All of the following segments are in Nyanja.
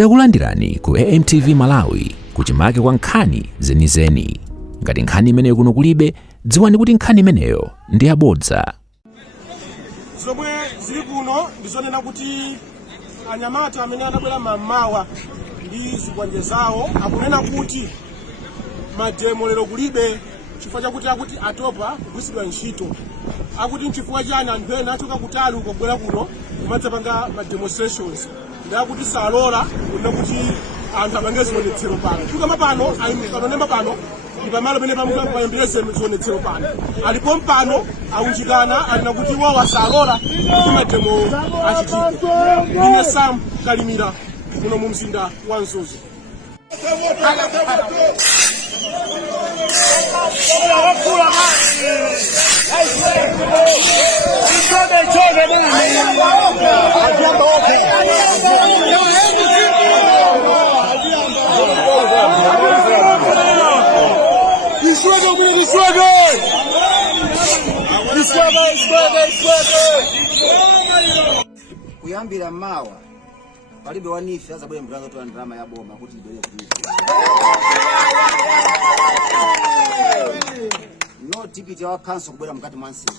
Takulandirani ku AMTV Malawi kuchimake kwa nkhani zenizeni. Ngati nkhani imeneyo kuno kulibe, dziwani kuti nkhani imeneyo ndi yabodza. Zomwe zili kuno ndizonena kuti anyamata amene anabwera mamawa ndi zikwanje zawo akunena kuti mademo lero kulibe chifukwa chakuti akuti atopa kugwiritsidwa ntchito. Akuti nchifukwa chani anthu ena achoka kutali ukobwera kuno kumadzapanga demonstrations. Ndakuti salola kunena kuti anthu apange zionetsero pano. Chifukwa pano ayimikanonemba pano ndipamalo pene pamuyembeleze zionetsero pano. Alipo mpano aunjikana alina kuti wawa salola kuti mademo achitike. Ine Sam Kalimira kuno mu mzinda wa Nzuzu. Kuyambira mawa palibe wanifi azabwera mbulango to ndrama ya boma kuti ibere kuti no ticket ya council kubwera mkati mwansika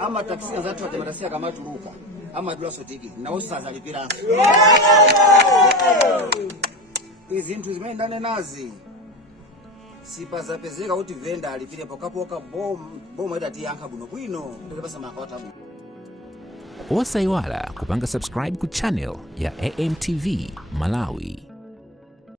ama taxi azatu atematasia kama tuluka ama dula so ticket na osaza lipiranso izinthu zimeendane nazi sipazapezeka kuti venda alipire pokapoka bomu edati yankha buno bwino ndikupasa makawata buno. Osayiwala kupanga subscribe ku channel ya AMTV Malawi.